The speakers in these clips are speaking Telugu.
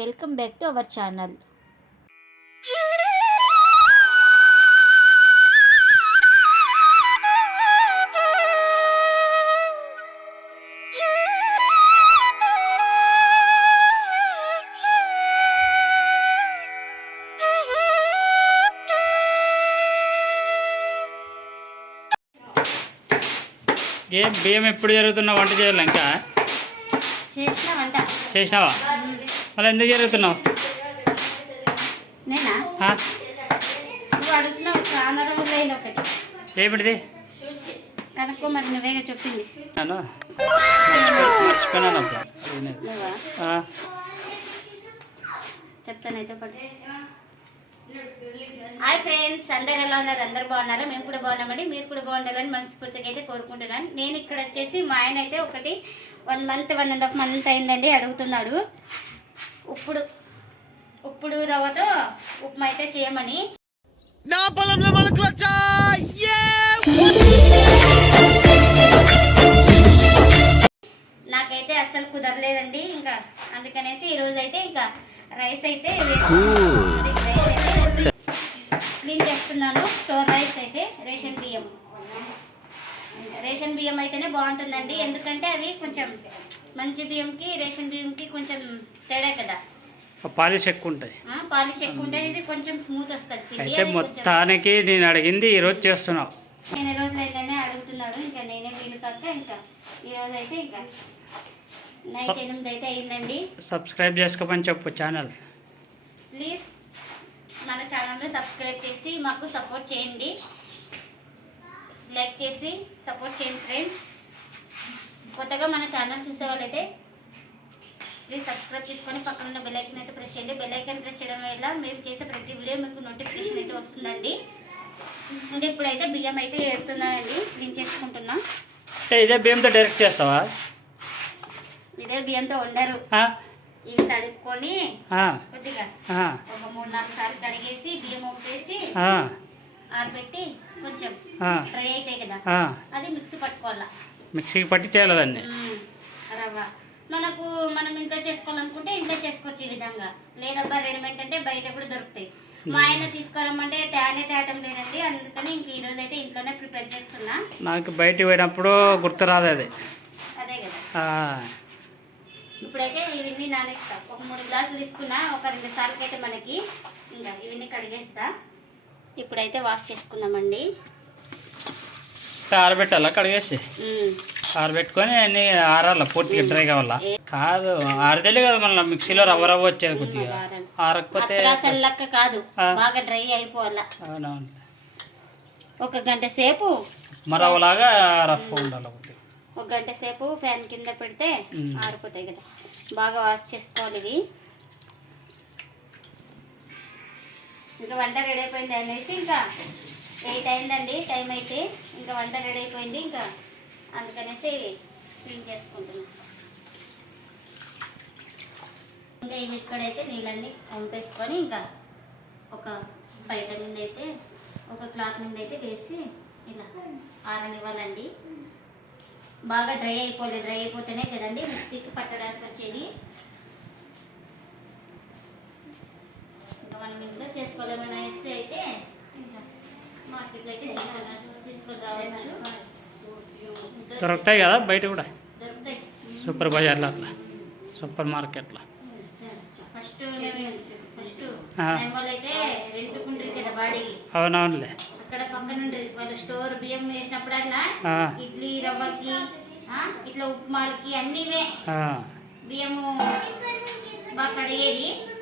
Welcome back to our channel. ఏం బియ్యం ఎప్పుడు జరుగుతున్నావు వంట చేయాలి ఇంకా? చేసినావా? మళ్ళీ ఎందుకు జరుగుతున్నావు? ఏమిటిది? కనుక్కో మరి నువ్వేగా చెప్పింది. నేను? మర్చిపోయినాను చెప్తానైతే హాయ్ ఫ్రెండ్స్ అందరు ఎలా ఉన్నారు? అందరు బాగున్నారా? మేము కూడా బాగున్నామండి. మీరు కూడా బాగుండాలని మనస్ఫూర్తిగా అయితే కోరుకుంటున్నాను. నేను ఇక్కడ వచ్చేసి మా ఆయన అయితే ఒకటి one month one and half month అయిందండి అడుగుతున్నాడు. ఇప్పుడు ఇప్పుడు రవ్వతో ఉప్మా అయితే చేయమని. నా పొలంలో మొలకలు వచ్చాయి! నాకైతే అస్సలు కుదరలేదండి ఇంకా. అందుకనేసి ఈరోజు అయితే ఇంకా రైస్ అయితే వేసుకున్నాను. రైస్ అయితే క్లీన్ చేస్తున్నాను. స్టోర్ రైస్ అయితే రేషన్ బియ్యం. రేషన్ బియ్యం అయితేనే బాగుంటుందండి. ఎందుకంటే అవి కొంచెం మంచి బియ్యంకి రేషన్ బియ్యంకి కొంచెం తేడా కదా. పాలిష్ ఎక్కువ ఉంటుంది పాలిష్ ఎక్కువ ఉంటే ఇది కొంచెం స్మూత్ వస్తుంది. అయితే మొత్తానికి నేను అడిగింది ఈరోజు చేస్తున్నావు. నేను ఈ రోజులు అయితేనే అడుగుతున్నాడు. ఇంకా నేనే వీలు కాక ఇంకా ఈ రోజు అయితే ఇంకా నైట్ ఎనిమిది అయితే అయిందండి. సబ్స్క్రైబ్ చేసుకోమని చెప్పు ఛానల్. ప్లీజ్ మన ఛానల్ని సబ్స్క్రైబ్ చేసి మాకు సపోర్ట్ చేయండి. లైక్ చేసి సపోర్ట్ చేయండి ఫ్రెండ్స్. కొత్తగా మన ఛానల్ చూసే వాళ్ళైతే ప్లీజ్ సబ్స్క్రైబ్ చేసుకొని పక్కన ఉన్న బెల్ ఐకన్ అయితే ప్రెస్ చేయండి. బెల్ ఐకన్ ప్రెస్ చేయడం వల్ల మేము చేసే ప్రతి వీడియో మీకు నోటిఫికేషన్ అయితే వస్తుందండి. అంటే ఇప్పుడైతే బియ్యం అయితే ఏడుతున్నానండి. క్లీన్ చేసుకుంటున్నాం. ఇదే బియ్యంతో డైరెక్ట్ చేస్తావా? ఇదే బియ్యంతో వండరు? ఇవి తడుక్కొని కొద్దిగా ఒక మూడు నాలుగు సార్లు కడిగేసి బియ్యం ఒప్పేసి ఆరబెట్టి కొంచెం డ్రై అవుతాయి కదా. అది మిక్సీ పట్టుకోవాలా. మిక్సీకి పట్టి చేయాలి దాన్ని. రవ్వ. మనకు మనం ఇంట్లో చేసుకోవాలనుకుంటే ఇంట్లో చేసుకోవచ్చు ఈ విధంగా. లేదబ్బా రెడీమేడ్ అంటే బయట కూడా దొరుకుతాయి. మా ఆయన తీసుకురమ్మంటే తేనే తేటం లేదండి. అందుకని ఇంక ఈ రోజు అయితే ఇంట్లోనే ప్రిపేర్ చేస్తున్నా నాకు బయటికి పోయినప్పుడు గుర్తు రాదు అది. అదే కదా. ఇప్పుడైతే ఇవన్నీ నానేస్తా. ఒక మూడు గ్లాసులు తీసుకున్నా ఒక రెండు సార్లకి అయితే మనకి ఇంకా ఇవన్నీ కడిగేస్తా. ఇప్పుడైతే వాష్ చేసుకుందామండి. ఆరబెట్టాలా? కడిగేసి. ఆరబెట్టుకొని అన్ని ఆరాల? పూర్తిగా డ్రై కావాలా? కాదు ఆరదేలే కదా మళ్ళీ మిక్సీలో రవ్వ రవ్వ వచ్చేది కొద్దిగా. ఆరకపోతే కాదు. బాగా డ్రై అయిపోవాలా. అవునవును. ఒక గంట సేపు మరవలాగా రఫ్ ఉండాలి కొద్దిగా. ఒక గంట సేపు ఫ్యాన్ కింద పెడితే. ఆరిపోతాయి కదా. బాగా వాష్ చేసుకోవాలి ఇవి. ఇంకా వంట రెడీ అయిపోయింది అనేసి ఇంకా ఎయిట్ అయిందండి టైం అయితే ఇంకా వంట రెడీ అయిపోయింది ఇంకా అందుకనేసి క్లీన్ చేసుకుంటున్నాం. ఇంకా ఇవి ఇక్కడైతే నీళ్ళన్నీ పంపేసుకొని ఇంకా ఒక బయట మీద అయితే ఒక క్లాత్ మీద అయితే వేసి ఇలా ఆరనివ్వాలండి. బాగా డ్రై అయిపోలేదు డ్రై అయిపోతేనే కదండి మిక్సీకి పట్టడానికి వచ్చేది. మనం ఇంట్లో చేసుకోలేమని వేస్తే అయితే ఇంకా మార్కెట్లోకి తీసుకొని రావచ్చు. ఇంట్లో దొరుకుతాయి కదా బయట కూడా? దొరుకుతాయి. సూపర్ బజార్లో అట్లా. సూపర్ మార్కెట్లో. ఫస్ట్ ఫస్ట్ ఆ. వాళ్ళు అయితే రెండుకుంటారు కదా బాడీకి అవునవునులే. అక్కడ పక్కన ఉండ్రి. వాళ్ళు స్టోర్ బియ్యం వేసినప్పుడల్లా ఆ, ఇడ్లీ రవ్వకి ఇట్లా ఉప్మాలకి అన్నీవే. బియ్యము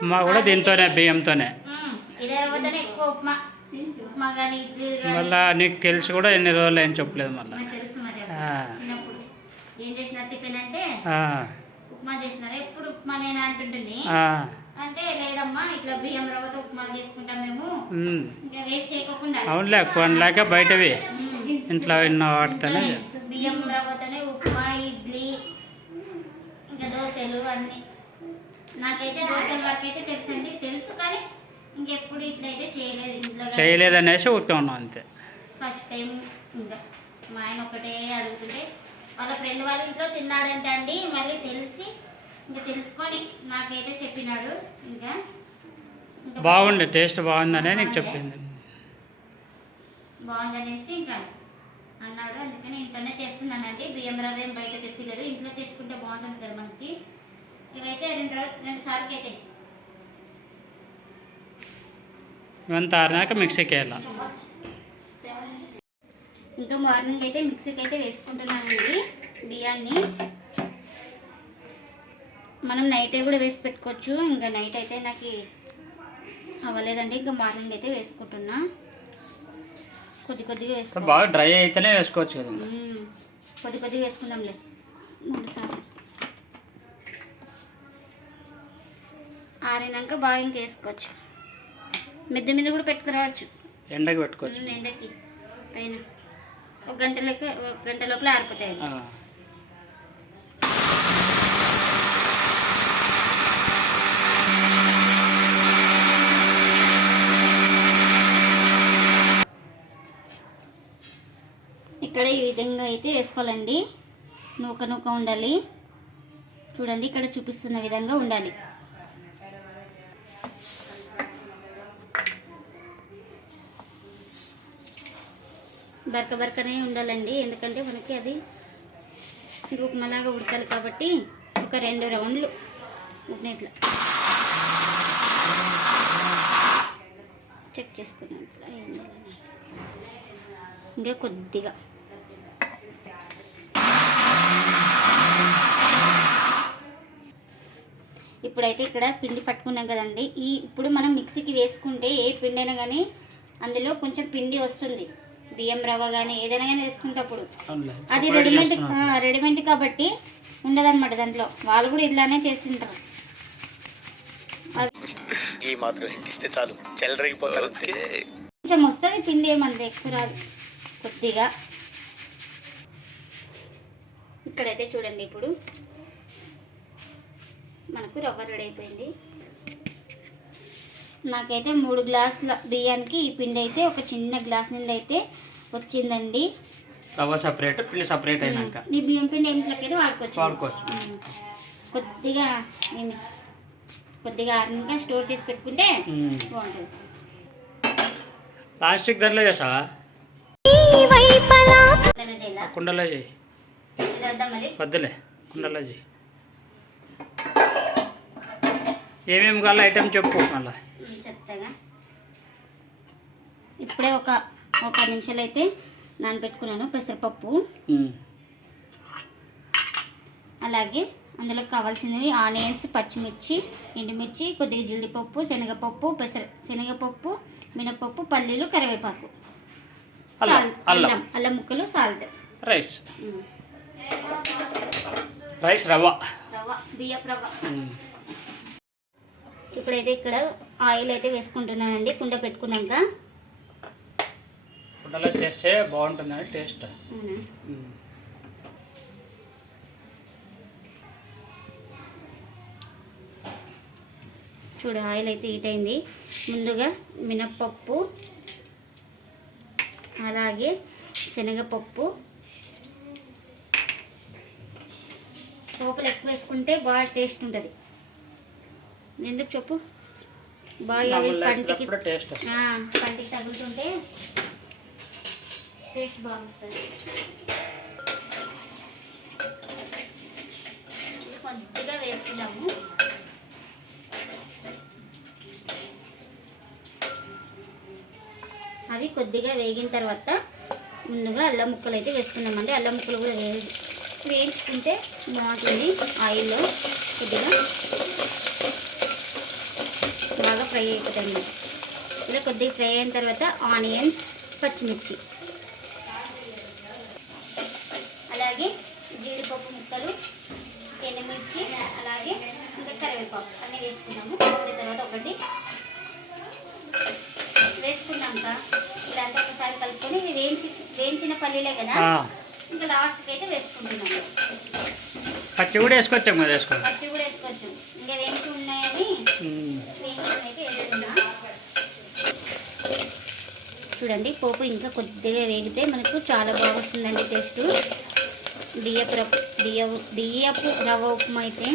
మా కూడా దీంతోనే బియ్యంతోనే. మళ్ళా నీకు తెలిసి కూడా ఎన్ని రోజులు ఏం చెప్పలేదు మళ్ళీ. ఏం చేసిన టిఫిన్ అంటే? ఆ, ఉప్మా చేసినారు? ఎప్పుడు ఉప్మా నేను అంటుంటుంది. ఆ, అంటే లేదమ్మా ఇట్లా బియ్యం రవ్వతో ఉప్మా చేసుకుంటాం మేము. ఉమ్. ఇంకా వేస్ట్ చేయకోకుండా. అవునులే కొనలేక బయటవి. ఇంట్లో ఉన్న వాటితోనే బియ్యం రవ్వతోనే ఉప్మా ఇడ్లీ ఇంకా దోశలు అన్ని. నాకైతే దోశల వరకు అయితే తెలుసండి. తెలుసు కానీ ఇంకెప్పుడు ఇట్లయితే చేయలేదు ఇంట్లో. చేయలేదనేసి ఊరికే ఉన్నాం అంతే. ఫస్ట్ టైం ఇంకా. మా ఆయన ఒకటే అడుగుతుంటే వాళ్ళ ఫ్రెండ్ వాళ్ళ ఇంట్లో తిన్నాడంటే అండి మళ్ళీ తెలిసి ఇంకా తెలుసుకొని నాకైతే చెప్పినాడు. ఇంకా బాగుండే టేస్ట్ బాగుందనే నీకు చెప్పింది. బాగుందనేసి ఇంకా అన్నాడు. అందుకని ఇంట్లోనే చేస్తున్నానండి. బియ్యం రవ్వ ఏం బయట తెప్పిలేదు. ఇంట్లో చేసుకుంటే బాగుంటుంది కదా మనకి. ఇవైతే రెండు రెండు ఆరినాక మిక్సీకి వెళ్ళాలి ఇంకా మార్నింగ్ అయితే మిక్సీకి అయితే వేసుకుంటున్నామండి బియ్యాన్ని. మనం నైట్ కూడా వేసి పెట్టుకోవచ్చు. ఇంకా నైట్ అయితే నాకు అవ్వలేదండి. ఇంకా మార్నింగ్ అయితే వేసుకుంటున్నా. కొద్ది కొద్దిగా వేసుకో బాగా డ్రై అయితేనే వేసుకోవచ్చు కదా. కొద్ది కొద్దిగా వేసుకుందాంలే. మూడు సార్లు. ఆరినాక బాగా ఇంకా వేసుకోవచ్చు మిద్ద మీద కూడా పెట్టుకురావచ్చు. ఎండకి పెట్టుకోవచ్చు. ఎండకి. పైన ఒక గంటలకి ఒక గంట లోపల ఆరిపోతాయి. ఇక్కడ ఈ విధంగా అయితే వేసుకోవాలండి. నూక నూక ఉండాలి. చూడండి ఇక్కడ చూపిస్తున్న విధంగా ఉండాలి. బరక బరకనే ఉండాలండి. ఎందుకంటే మనకి అది ఉప్మాలాగా ఉడకాలి కాబట్టి ఒక రెండు రౌండ్లు ఉడినట్లా చెక్ చేసుకున్నాను ఇంకా కొద్దిగా. ఇప్పుడైతే ఇక్కడ పిండి పట్టుకున్నాం కదండి. ఈ ఇప్పుడు మనం మిక్సీకి వేసుకుంటే ఏ పిండి అయినా కానీ అందులో కొంచెం పిండి వస్తుంది. బియ్యం రవ్వ కానీ ఏదైనా కానీ వేసుకునేటప్పుడు అవునులే. అది రెడీమేడ్. రెడీమేడ్ కాబట్టి ఉండదన్నమాట దాంట్లో. వాళ్ళు కూడా ఇలానే చేసింటారు. ఈ మాత్రం ఇస్తే చాలు. చెల్లరగిపోతారు కొంచెం వస్తుంది పిండి ఏమంత ఎక్కువ రాదు. కొద్దిగా. ఇక్కడైతే చూడండి ఇప్పుడు. మనకు రవ్వ రెడీ అయిపోయింది. నాకైతే మూడు గ్లాసుల బియ్యానికి ఈ పిండి అయితే ఒక చిన్న గ్లాస్ నిండి అయితే వచ్చిందండి. రవ్వ సపరేట్ పిండి సపరేట్ అయినాక. ఈ బియ్యం పిండి ఏమిట్లకైతే వాడుకోవచ్చు. వాడుకోవచ్చు. ఉమ్. కొద్దిగా కొద్దిగా ఆరినాక స్టోర్ చేసి పెట్టుకుంటే. బాగుంటుంది. ప్లాస్టిక్ దాంట్లో చేసావా కుండలో చేయి. వద్దులే కుండలో చేయి. ఏమేమి కావాలో ఐటమ్ చెప్పు మళ్ళా. చెప్తాగా. ఇప్పుడే ఒక ఒక పది నిమిషాలు అయితే నానబెట్టుకున్నాను పెసరపప్పు. అలాగే అందులో కావాల్సినవి ఆనియన్స్ పచ్చిమిర్చి ఎండుమిర్చి కొద్దిగా జీడిపప్పు శనగపప్పు పెసర శనగపప్పు మినపప్పు పల్లీలు కరివేపాకు. అల్లం అల్లం. ముక్కలు సాల్ట్. రైస్. రైస్ రవ్వ. రవ్వ బియ్యపు రవ్వ. ఇప్పుడైతే ఇక్కడ ఆయిల్ అయితే వేసుకుంటున్నానండి కుండ పెట్టుకున్నాక. కుండలో చేస్తే బాగుంటుందని టేస్ట్. చూడు ఆయిల్ అయితే హీట్ అయింది. ముందుగా మినప్పప్పు అలాగే శనగపప్పు. పోపులు ఎక్కువ వేసుకుంటే బాగా టేస్ట్ ఉంటుంది. ఎందుకు చెప్పు? బాగా పంటికి పంటికి తగులుతుంటే టేస్ట్ బాగుంటుంది. కొద్దిగా వేసుకున్నాము అవి కొద్దిగా వేగిన తర్వాత ముందుగా అల్లం ముక్కలు అయితే వేసుకున్నామండి అల్లం ముక్కలు కూడా వేయి వేయించుకుంటే బాగుంటుంది ఆయిల్లో కొద్దిగా ఫ్రై అయిపోతాయి ఇలా కొద్దిగా ఫ్రై అయిన తర్వాత ఆనియన్స్ పచ్చిమిర్చి. అలాగే జీడిపప్పు ముక్కలు ఎండుమిర్చి అలాగే ఇంకా కరివేపాకు అన్నీ వేసుకున్నాము ఒకటి తర్వాత ఒకటి వేసుకున్నాక ఇలా అంతా ఒకసారి కలుపుకొని వేయించి వేయించిన పల్లీలే కదా? ఇంకా లాస్ట్కి అయితే వేసుకుంటున్నాము. పచ్చి కూడా వేసుకోవచ్చు? వేసుకోండి పచ్చి కూడా వేసుకోవచ్చు ఇంకా వేయించి ఉన్నాయని ఉమ్. వేయించి అయితే వేసుకున్నా చూడండి పోపు ఇంకా కొద్దిగా వేగితే మనకు చాలా బాగుంటుందండి టేస్ట్. బియ్యపు రవ్వ బియ్య బియ్యపు రవ్వ ఉప్మా అయితే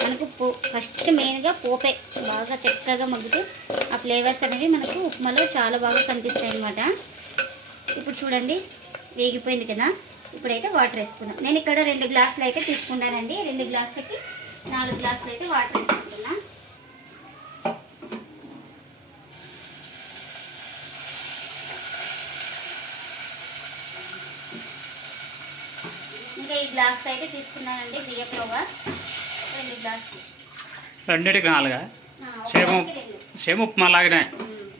మనకు పో ఫస్ట్ మెయిన్గా పోపే బాగా చక్కగా మగ్గితే ఆ ఫ్లేవర్స్ అనేవి మనకు ఉప్మాలో చాలా బాగా కనిపిస్తాయి అనమాట ఇప్పుడు చూడండి వేగిపోయింది కదా. ఇప్పుడైతే వాటర్ వేసుకున్నాం నేను ఇక్కడ రెండు గ్లాసులు అయితే తీసుకున్నానండి రెండు గ్లాసులకి నాలుగు గ్లాసులు అయితే వాటర్ వేసుకున్నాను ఇంకా ఈ గ్లాస్ అయితే తీసుకున్నానండి బియ్యం రవ్వ రెండు గ్లాసులు రెండింటికి నాలుగా? ఆ, సేమ్ సేమ్ ఉప్మా లాగానే?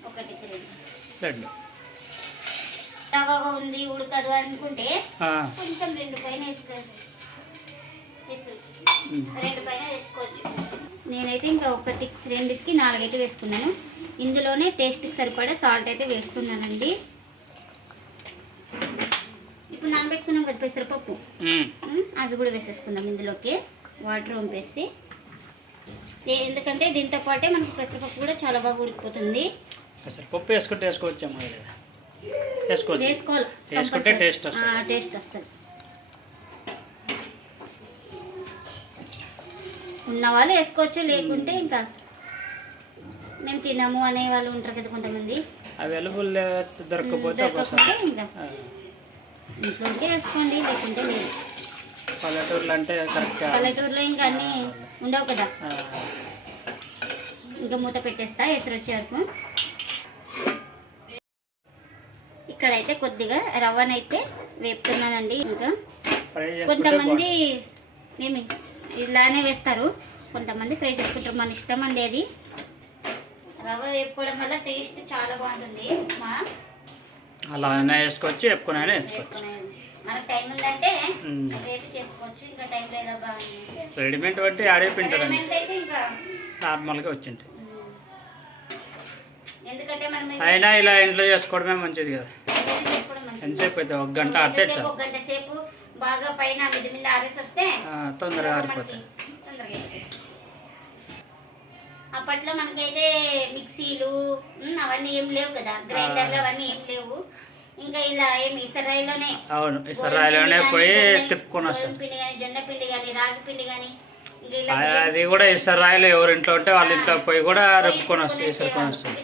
ఒకటికి రెండు. రెండు. రవ్వగా ఉంది ఉడకదు అనుకుంటే ఆ, కొంచెం రెండు పైన వేసుకోవచ్చు. రెండు పైన వేసుకోవచ్చు. నేనైతే ఇంకా ఒకటి రెండుకి నాలుగైతే వేసుకున్నాను. ఇందులోనే టేస్ట్కి సరిపడా సాల్ట్ అయితే వేస్తున్నానండి. ఇప్పుడు నానబెట్టుకున్నాం కదా పెసరపప్పు. అవి కూడా వేసేసుకుందాం ఇందులోకి. వాటర్ వంపేసి. ఎందుకంటే దీంతో పాటే మనకి పెసరపప్పు కూడా చాలా బాగా ఉడికిపోతుంది. అసలు పప్పు వేసుకుంటే వేసుకోవచ్చు. వేసుకోవాలి వేసుకుంటే టేస్ట్ వస్తుంది. ఉన్న వాళ్ళు వేసుకోవచ్చు లేకుంటే ఇంకా మేము తినము అనే వాళ్ళు ఉంటారు కదా కొంతమంది. అవైలబుల్ దొరకకపోతే ఇంకా. ఇంట్లో ఉంటే వేసుకోండి లేకుంటే లేదు. పల్లెటూర్లు అంటే పల్లెటూరులో ఇంకా అన్నీ ఉండవు కదా. ఇంకా మూత పెట్టేస్తా ఎత్తురు వచ్చే వరకు. ఇక్కడైతే కొద్దిగా రవ్వనైతే వేపుతున్నానండి ఇంకా కొంతమంది ఏమి ఇలానే వేస్తారు. కొంతమంది ఫ్రై చేసుకుంటారు మన ఇష్టం అండి అది. రవ్వ వేపుకోవడం వల్ల టేస్ట్ చాలా బాగుంటుంది మా. అలా అయినా వేసుకోవచ్చు ఎప్పుకొని అయినా వేసుకోవచ్చు. రెడీమేడ్ బట్టి ఆడే పింటారండి Ready-made అయితే ఇంకా నార్మల్గా వచ్చింది. అయినా ఇలా ఇంట్లో చేసుకోవడమే మంచిది కదా. ఎంతసేపు అయితే ఒక గంట అట్టే ఎంతసేపు ఒక అప్పట్లో మనకైతే మిక్సీలు అవన్నీ ఏం లేవు కదా. గ్రైండర్లు అవన్నీ ఏం లేవు. ఇంకా ఇలా ఏమి ఇసరాయిలోనే అవును గోధుమ ఇసరాయిలోనే పోయి తిప్పుకొని గోధుమ వస్తాం పిండి కానీ జొన్న పిండి కానీ రాగి పిండి కానీ అది కూడా ఇసరాయిలు ఎవరి ఇంట్లో ఉంటే వాళ్ళ ఇంట్లో పోయి కూడా రుబ్బుకొని వస్తాయి ఇసురుకొని గిన్నెలు.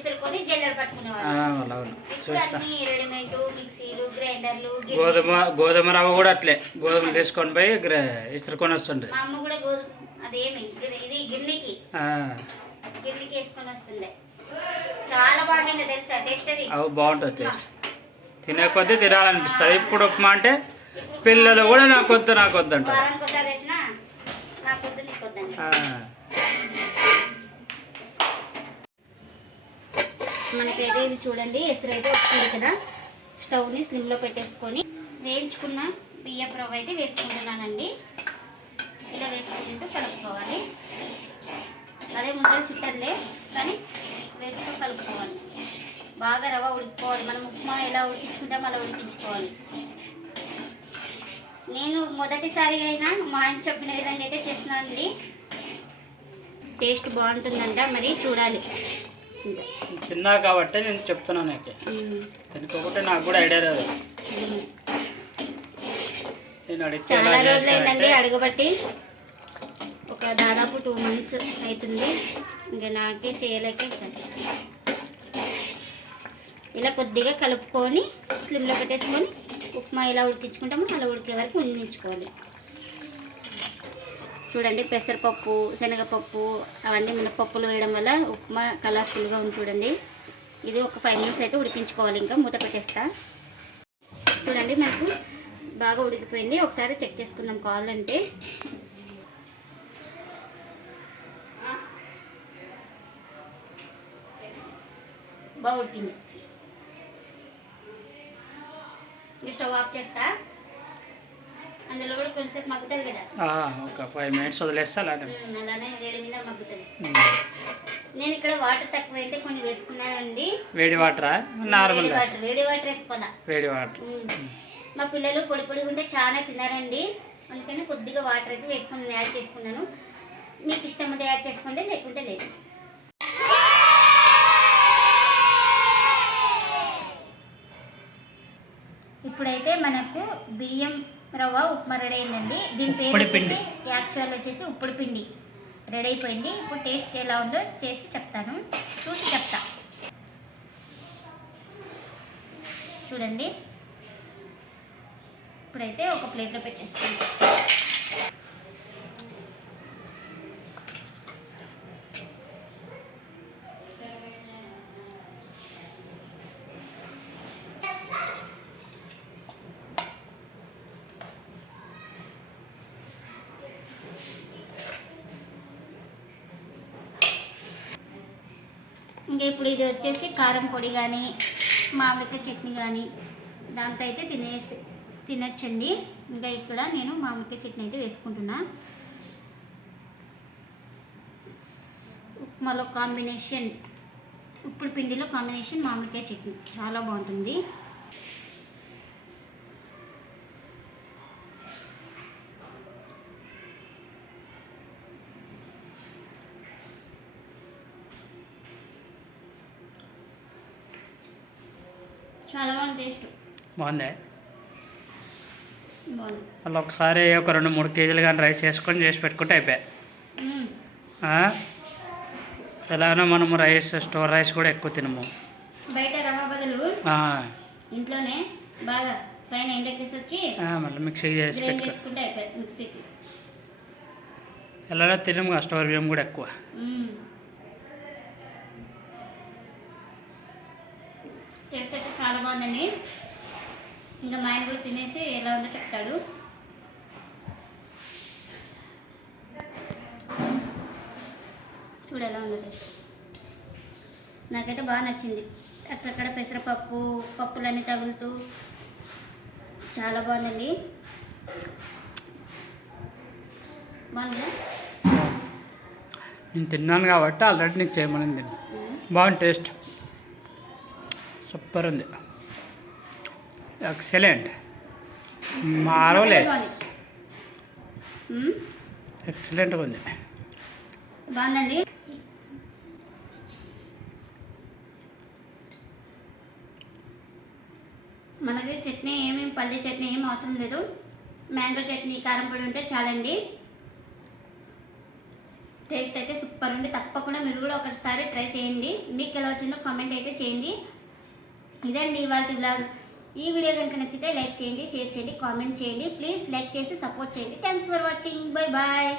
గోధుమ గోధుమ రవ్వ కూడా అట్లే. గోధుమలు తీసుకొని పోయి ఇసురుకొని వస్తుండే. మా అమ్మ కూడా గోధుమ అదేమి ఇది గిన్నెకి. వేసుకొని వస్తుండే. చాలా బాగుంటుండే తెలుసా? టేస్ట్ అది? అవి బాగుంటుంది టేస్ట్. తినే కొద్దీ తినాలనిపిస్తుంది. ఇప్పుడు ఉప్మా అంటే పిల్లలు కూడా నాకు వద్దు నాకు వద్దు అంటారు. మనకైతే ఇది చూడండి ఎసురు అయితే వస్తుంది కదా. స్టవ్ని స్లిమ్లో పెట్టేసుకొని వేయించుకున్న బియ్యపు రవ్వ అయితే వేసుకుంటున్నానండి. ఇలా వేసుకుంటూ కలుపుకోవాలి. అదే ముద్దలు చుట్టర్లే కానీ వేసుకొని కలుపుకోవాలి. బాగా రవ్వ ఉడికిపోవాలి. మనం ఉప్మా ఎలా ఉడికించుకుంటామో అలా ఉడికించుకోవాలి. నేను మొదటిసారిగా అయినా మా ఆయన చెప్పిన విధంగా అయితే చేస్తున్నానండి టేస్ట్ బాగుంటుందంట మరి చూడాలి. తిన్నా కాబట్టి నేను చెప్తున్నాను అయితే. తినకపోతే నాకు కూడా ఐడియా. నేను అడిగితే చాలా రోజులు అయిందండి చేస్తానంటే, అడగబట్టి. ఒక దాదాపు టూ మంత్స్ అవుతుంది. ఇంకా నాకే చేయలేక ఇలా కొద్దిగా కలుపుకొని స్లిమ్లో పెట్టేసుకొని ఉప్మా ఎలా ఉడికించుకుంటామో అలా ఉడికే వరకు ఉండించుకోవాలి. చూడండి పెసరపప్పు శనగపప్పు అవన్నీ మినపప్పులు వేయడం వల్ల ఉప్మా కలర్ఫుల్గా ఉంది చూడండి. ఇది ఒక ఫైవ్ మినిట్స్ అయితే ఉడికించుకోవాలి ఇంకా మూత పెట్టేస్తా. చూడండి మనకు బాగా ఉడికిపోయింది. ఒకసారి చెక్ చేసుకుందాం కావాలంటే. బాగా ఉడికింది స్టవ్ ఆఫ్ చేస్తా. అందులో కూడా కొంచెంసేపు మగ్గుతుంది కదా. ఒక ఫైవ్ మినిట్స్ వదిలేస్తే ఉమ్, అలానే వేడి మీద మగ్గుతుంది. నేను ఇక్కడ వాటర్ తక్కువ వేసి కొన్ని వేసుకున్నానండి. వేడి వాటరా? వేడి నార్మల్గా. వాటర్ వేడి వాటర్ వేసుకోవాలా? వేడి వాటర్. మా పిల్లలు పొడి పొడిగా ఉంటే చాలా తినారండి. అందుకని కొద్దిగా వాటర్ అయితే వేసుకుని యాడ్ చేసుకున్నాను. మీకు ఇష్టం ఉంటే యాడ్ చేసుకోండి లేకుంటే లేదు. ఇప్పుడైతే మనకు బియ్యం రవ్వ ఉప్మా రెడీ అయిందండి. దీని పేరు వచ్చేసి. యాక్చువల్ వచ్చేసి ఉప్పుడు పిండి రెడీ అయిపోయింది. ఇప్పుడు టేస్ట్ ఎలా ఉందో చేసి చెప్తాను. చూసి చెప్తా. చూడండి. ఇప్పుడైతే ఒక ప్లేట్లో పెట్టేస్తాను. ఇంకా ఇప్పుడు ఇది వచ్చేసి కారం పొడి కానీ మామిడికాయ చట్నీ కానీ దాంతో అయితే తినేసి తినచ్చండి. ఇంకా ఇక్కడ నేను మామిడికాయ చట్నీ అయితే వేసుకుంటున్నా. ఉప్మాలో కాంబినేషన్ ఇప్పుడు పిండిలో కాంబినేషన్ మామిడికాయ చట్నీ. చాలా బాగుంటుంది. చాలా బాగుంది టేస్ట్ బాగుంది? బాగుంది. మళ్ళీ ఒకసారి ఒక రెండు మూడు కేజీలు కానీ రైస్ వేసుకొని చేసి పెట్టుకుంటే అయిపోయాయి? ఎలాగో మనం రైస్ స్టోర్ రైస్ కూడా ఎక్కువ తినము. బయట రవ్వ బదులు ఆ, ఇంట్లోనే బాగా పైన ఎండకేసి వచ్చి ఆ, మళ్ళీ మిక్సీ చేసి గ్రైండ్ పెట్టుకో. చేసుకుంటే అయిపోయింది మిక్సీకి. ఎలాగో తినము స్టోర్ బియ్యం కూడా ఎక్కువ. టేస్ట్ అయితే చాలా బాగుందండి. ఇంకా మా ఆయన కూడా తినేసి ఎలా ఉందో చెప్తాడు. చూడు ఎలా ఉందో నాకైతే బాగా నచ్చింది. అక్కడక్కడ పెసరపప్పు పప్పులన్నీ తగులుతూ చాలా బాగుందండి. బాగుందా? నేను తిన్నాను కాబట్టి ఆల్రెడీ నీకు చేయమని బాగుంది టేస్ట్. సూపర్ ఉంది. ఎక్సలెంట్. మార్వలెస్. మ్మ్. ఎక్సలెంట్గా ఉంది. బాగుందండి. మనకి చట్నీ ఏమి పల్లి చట్నీ ఏం అవసరం లేదు. మ్యాంగో చట్నీ కారం పొడి ఉంటే చాలండి. టేస్ట్ అయితే సూపర్ ఉంది. తప్పకుండా మీరు కూడా ఒకసారి ట్రై చేయండి. మీకు ఎలా వచ్చిందో కామెంట్ అయితే చేయండి. ఇదండి ఇవాళ బ్లాగ్. ఈ వీడియో కనుక నచ్చితే లైక్ చేయండి షేర్ చేయండి కామెంట్ చేయండి. ప్లీజ్ లైక్ చేసి సపోర్ట్ చేయండి. Thanks for watching bye bye